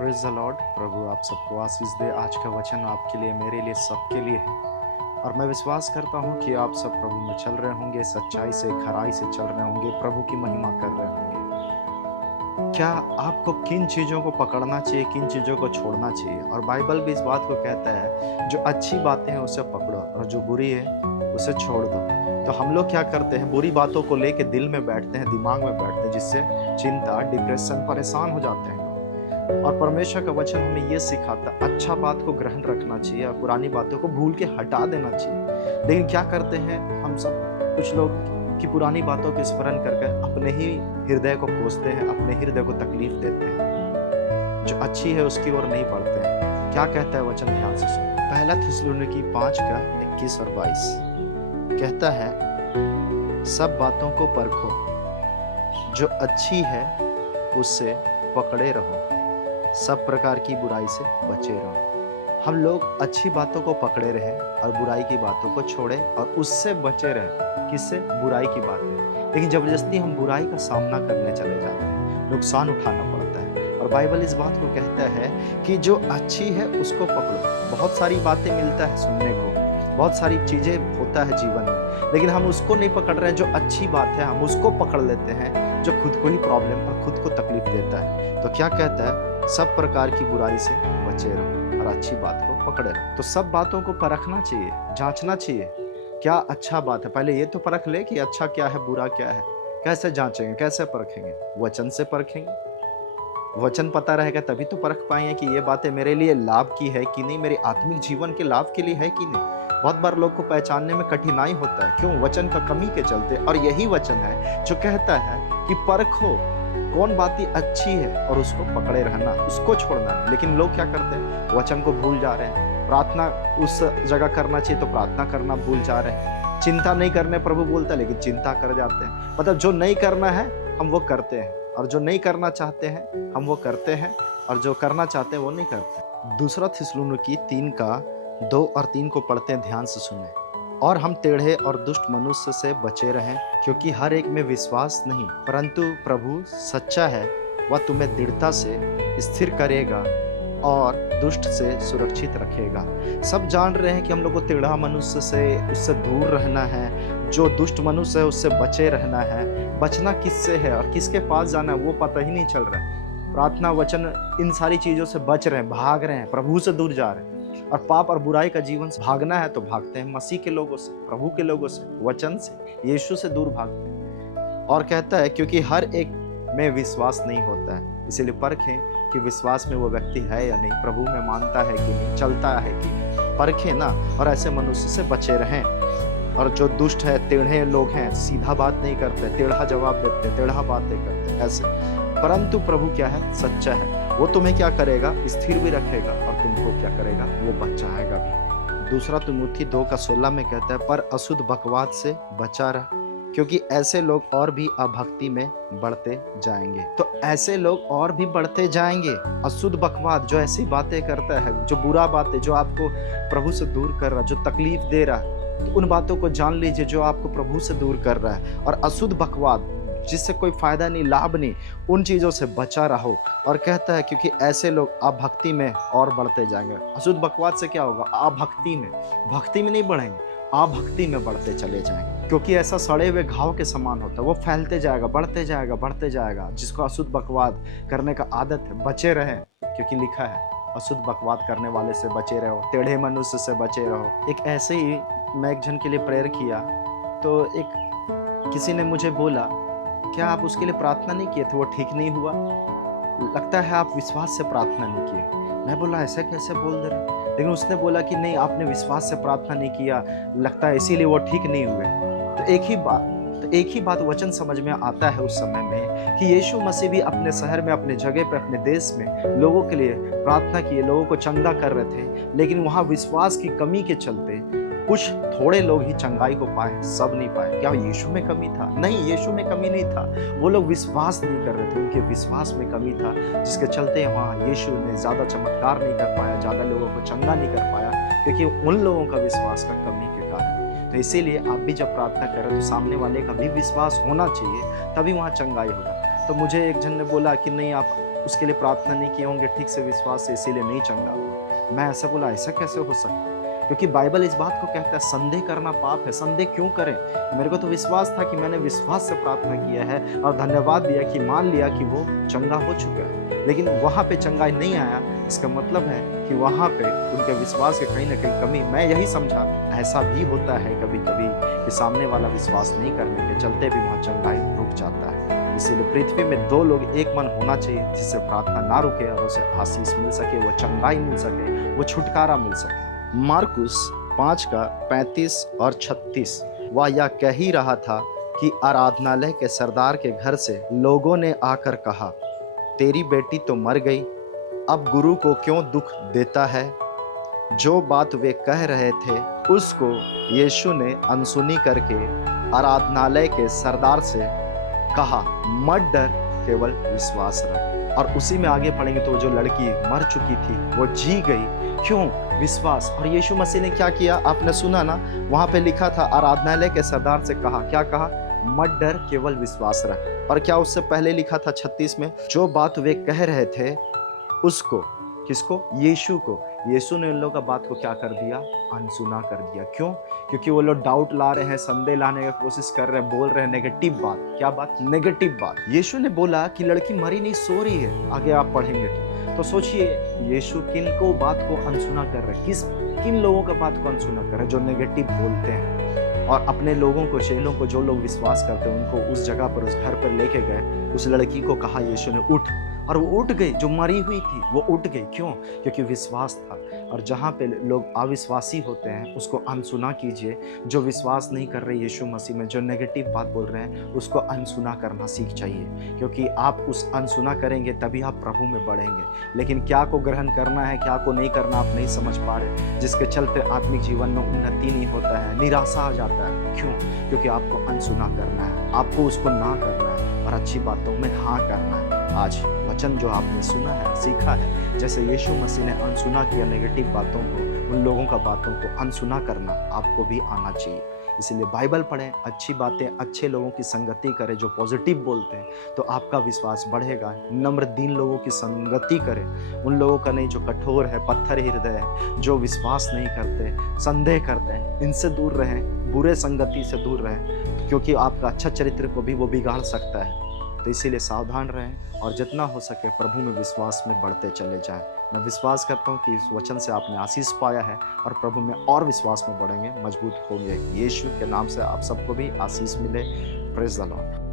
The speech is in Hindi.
Praise the Lord. प्रभु आप सबको आशीष दे। आज का वचन आपके लिए, मेरे लिए, सबके लिए है। और मैं विश्वास करता हूँ कि आप सब प्रभु में चल रहे होंगे, सच्चाई से, खराई से चल रहे होंगे, प्रभु की महिमा कर रहे होंगे। क्या आपको किन चीज़ों को पकड़ना चाहिए, किन चीज़ों को छोड़ना चाहिए? और बाइबल भी इस बात को कहता है, जो अच्छी बातें हैं उसे पकड़ो और जो बुरी है उसे छोड़ दो। तो हम लोग क्या करते हैं, बुरी बातों को लेके दिल में बैठते हैं, दिमाग में बैठते हैं, जिससे चिंता, डिप्रेशन, परेशान हो जाते हैं। और परमेश्वर का वचन हमें ये सिखाता है, अच्छा बात को ग्रहण रखना चाहिए और पुरानी बातों को भूल के हटा देना चाहिए। लेकिन क्या करते हैं हम सब, कुछ लोग कि पुरानी बातों के स्मरण करके अपने ही हृदय को कोसते हैं, अपने हृदय को तकलीफ देते हैं, जो अच्छी है उसकी ओर नहीं बढ़ते हैं। क्या कहता है वचन, ध्यान से सुनो। पहला थिस्सलुनीकी 5 का 21 और 22 कहता है, सब बातों को परखो, जो अच्छी है उससे पकड़े रहो, सब प्रकार की बुराई से बचे रहो। हम लोग अच्छी बातों को पकड़े रहें और बुराई की बातों को छोड़े और उससे बचे रहें। किससे? बुराई की बातें। लेकिन जबरदस्ती हम बुराई का सामना करने चले जाते हैं, नुकसान उठाना पड़ता है। और बाइबल इस बात को कहता है कि जो अच्छी है उसको पकड़ो। बहुत सारी बातें मिलता है सुनने को, बहुत सारी चीजें होता है जीवन में, लेकिन हम उसको नहीं पकड़ रहे हैं। जो अच्छी बात है हम उसको पकड़ लेते हैं, जो खुद को ही प्रॉब्लम और खुद को तकलीफ देता है। तो क्या कहता है, सब प्रकार की बुराई से बचे रहो और अच्छी बात को पकड़े रहो। तो सब बातों को परखना चाहिए, जांचना चाहिए, क्या अच्छा बात है। पहले ये तो परख ले कि अच्छा क्या है, बुरा क्या है। कैसे जांचेंगे, कैसे परखेंगे? वचन से परखेंगे। वचन पता रहेगा तभी तो परख पाएंगे कि ये बातें मेरे लिए लाभ की है कि नहीं, मेरे आत्मिक जीवन के लाभ के लिए है कि नहीं। बहुत बार लोग को पहचानने में कठिनाई होता है, क्यों? वचन का कमी के चलते। और यही वचन है जो कहता है कि परखो कौन बातें अच्छी है और उसको पकड़े रहना, उसको छोड़ना नहीं। लेकिन लोग क्या करते हैं, वचन को भूल जा रहे हैं। प्रार्थना उस जगह करना चाहिए तो प्रार्थना करना भूल जा रहे हैं। चिंता नहीं करने प्रभु बोलता है, लेकिन चिंता कर जाते हैं। मतलब जो नहीं करना है हम वो करते हैं, और जो नहीं करना चाहते हैं हम वो करते हैं, और जो करना चाहते हैं वो नहीं करते। दूसरा थिस्सलुनीकी 3 का 2 और 3 को पढ़ते हैं, ध्यान से सुने। और हम टेढ़े और दुष्ट मनुष्य से बचे रहें, क्योंकि हर एक में विश्वास नहीं, परंतु प्रभु सच्चा है, वह तुम्हें दृढ़ता से स्थिर करेगा और दुष्ट से सुरक्षित रखेगा। सब जान रहे हैं कि हम लोग को टेढ़ा मनुष्य से, उससे दूर रहना है। जो दुष्ट मनुष्य है उससे बचे रहना है। बचना किससे है और किसके पास जाना है वो पता ही नहीं चल रहा है। प्रार्थना, वचन, इन सारी चीजों से बच रहे हैं, भाग रहे हैं, प्रभु से दूर जा रहे हैं। और पाप और बुराई का जीवन से भागना है तो भागते हैं मसीह के लोगों से, प्रभु के लोगों से, वचन से, यीशु से दूर भागते हैं। और कहता है क्योंकि हर एक में विश्वास नहीं होता है, इसीलिए परखें कि विश्वास में वो व्यक्ति है या नहीं, प्रभु में मानता है कि नहीं, चलता है कि नहीं। परखें ना, और ऐसे मनुष्य से बचे रहें। और जो दुष्ट है, टेढ़े लोग हैं, सीधा बात नहीं करते, टेढ़ा जवाब देते, टेढ़ा बातें करते, ऐसे। परंतु प्रभु क्या है? सच्चा है, वो तुम्हें क्या करेगा? स्थिर भी रखेगा, और तुमको क्या करेगा? वो बचाएगा भी। दूसरा तिमुथी 2 का 16 में कहता है, पर अशुद्ध बकवाद से बचा रह, क्योंकि ऐसे लोग और भी अभक्ति में बढ़ते जाएंगे। तो ऐसे लोग और भी बढ़ते जाएंगे। अशुद्ध बकवाद, जो ऐसी बातें करता है, जो बुरा बातें, जो आपको प्रभु से दूर कर रहा, जो तकलीफ दे रहा है, तो उन बातों को जान लीजिए जो आपको प्रभु से दूर कर रहा है। और अशुद्ध बकवाद, जिससे कोई फायदा नहीं, लाभ नहीं, उन चीजों से बचा रहो। और कहता है क्योंकि ऐसे लोग अभक्ति में और बढ़ते जाएंगे। अशुद्ध बकवाद से क्या होगा? अभक्ति में, भक्ति में नहीं बढ़ेंगे, अभक्ति में बढ़ते चले जाएंगे। क्योंकि ऐसा सड़े हुए घाव के समान होता है, वो फैलते जाएगा, बढ़ते जाएगा, बढ़ते जाएगा। जिसको अशुद्ध बकवाद करने का आदत है, बचे रहे, क्योंकि लिखा है अशुद्ध बकवाद करने वाले से बचे रहो, टेढ़े मनुष्य से बचे रहो। एक ऐसे ही मैं एक जन के लिए प्रेयर किया, तो एक किसी ने मुझे बोला, क्या आप उसके लिए प्रार्थना नहीं किए थे, वो ठीक नहीं हुआ? लगता है आप विश्वास से प्रार्थना नहीं किए। मैं बोला ऐसे कैसे बोल दे रहे? लेकिन उसने बोला कि नहीं, आपने विश्वास से प्रार्थना नहीं किया, लगता है इसीलिए वो ठीक नहीं हुए। तो एक ही बात वचन समझ में आता है उस समय में कि यीशु मसीह भी अपने शहर में, अपने जगह पे, अपने देश में लोगों के लिए प्रार्थना किए, लोगों को चंगा कर रहे थे। लेकिन वहाँ विश्वास की कमी के चलते कुछ थोड़े लोग ही चंगाई को पाए, सब नहीं पाए। क्या यीशु में कमी था? नहीं, यीशु में कमी नहीं था, वो लोग विश्वास नहीं कर रहे थे, उनके विश्वास में कमी था, जिसके चलते वहाँ यीशु ने ज्यादा चमत्कार नहीं कर पाया, ज्यादा लोगों को चंगा नहीं कर पाया, क्योंकि उन लोगों का विश्वास का कमी के कारण। तो इसीलिए आप भी जब प्रार्थना करें तो सामने वाले का भी विश्वास होना चाहिए, तभी वहाँ चंगाई होगा। तो मुझे एक जन ने बोला कि नहीं, आप उसके लिए प्रार्थना नहीं किए होंगे ठीक से विश्वास से, इसीलिए नहीं चंगा हुआ। मैं ऐसा बोला, ऐसा कैसे हो सकता है? क्योंकि बाइबल इस बात को कहता है संदेह करना पाप है। संदेह क्यों करें? मेरे को तो विश्वास था कि मैंने विश्वास से प्रार्थना किया है और धन्यवाद दिया कि मान लिया कि वो चंगा हो चुका है। लेकिन वहाँ पे चंगाई नहीं आया, इसका मतलब है कि वहाँ पे उनके विश्वास की कहीं न कहीं कमी। मैं यही समझा, ऐसा भी होता है कभी-कभी कि सामने वाला विश्वास नहीं करने के चलते भी वहाँ चंगाई रुक जाता है। इसीलिए पृथ्वी में 2 लोग एक मन होना चाहिए, जिससे प्रार्थना ना रुके और उसे आशीष मिल सके, वो चंगाई मिल सके, वो छुटकारा मिल सके। मार्कुस 5 का 35 और 36, वह यह कह ही रहा था कि आराधनालय के सरदार के घर से लोगों ने आकर कहा, तेरी बेटी तो मर गई, अब गुरु को क्यों दुख देता है? जो बात वे कह रहे थे उसको यीशु ने अनसुनी करके आराधनालय के सरदार से कहा, मत डर, केवल विश्वास रख। और उसी में आगे पढ़ेंगे तो जो लड़की मर चुकी थी वो जी गई। क्यों? विश्वास। और यीशु मसीह ने क्या किया? आपने सुना ना, वहां पे लिखा था आराधनालय के सरदार से कहा, क्या कहा? मत डर, केवल विश्वास रख। और क्या उससे पहले लिखा था 36 में? जो बात वे कह रहे थे उसको, किसको? यीशु को। यीशु ने उन लोगों का बात को क्या कर दिया? अनसुना कर दिया। क्यों? क्योंकि वो लोग डाउट ला रहे हैं, संदेह लाने की कोशिश कर रहे हैं, बोल रहे हैं नेगेटिव बात। क्या बात? नेगेटिव बात। यीशु ने बोला कि लड़की मरी नहीं, सो रही है। आगे आप पढ़ेंगे तो सोचिए यीशु किन को बात को अनसुना कर रहे हैं, किन लोगों का बात को अनसुना कर रहे हैं? जो नेगेटिव बोलते हैं और अपने लोगों को, चेलों को, जो लोग विश्वास करते हैं उनको उस जगह पर, उस घर पर लेके गए। उस लड़की को कहा यीशु ने, उठ, और वो उठ गई। जो मरी हुई थी वो उठ गई। क्यों? क्योंकि विश्वास था। और जहाँ पे लोग अविश्वासी होते हैं उसको अनसुना कीजिए। जो विश्वास नहीं कर रहे यीशु मसीह में, जो नेगेटिव बात बोल रहे हैं, उसको अनसुना करना सीख चाहिए। क्योंकि आप उस अनसुना करेंगे तभी आप प्रभु में बढ़ेंगे। लेकिन क्या को ग्रहण करना है, क्या को नहीं करना, आप नहीं समझ पा रहे, जिसके चलते आत्मिक जीवन में उन्नति नहीं होता है, निराशा आ जाता है। क्यों? क्योंकि आपको अनसुना करना है, आपको उसको ना करना है और अच्छी बातों में हाँ करना है। आज वचन जो आपने सुना है, सीखा है, जैसे यीशु मसीह ने अनसुना किया नेगेटिव बातों को, उन लोगों का बातों को अनसुना करना आपको भी आना चाहिए। इसलिए बाइबल पढ़ें, अच्छी बातें, अच्छे लोगों की संगति करें जो पॉजिटिव बोलते हैं, तो आपका विश्वास बढ़ेगा। नम्र दीन लोगों की संगति करें, उन लोगों का नहीं जो कठोर है, पत्थर हृदय है, जो विश्वास नहीं करते, संदेह करते हैं, इनसे दूर रहें, बुरे संगति से दूर रहें, क्योंकि आपका अच्छा चरित्र को भी वो बिगाड़ सकता है। तो इसीलिए सावधान रहें और जितना हो सके प्रभु में विश्वास में बढ़ते चले जाएं। मैं विश्वास करता हूं कि इस वचन से आपने आशीष पाया है और प्रभु में और विश्वास में बढ़ेंगे, मजबूत होंगे। यीशु के नाम से आप सबको भी आशीष मिले। Praise the Lord.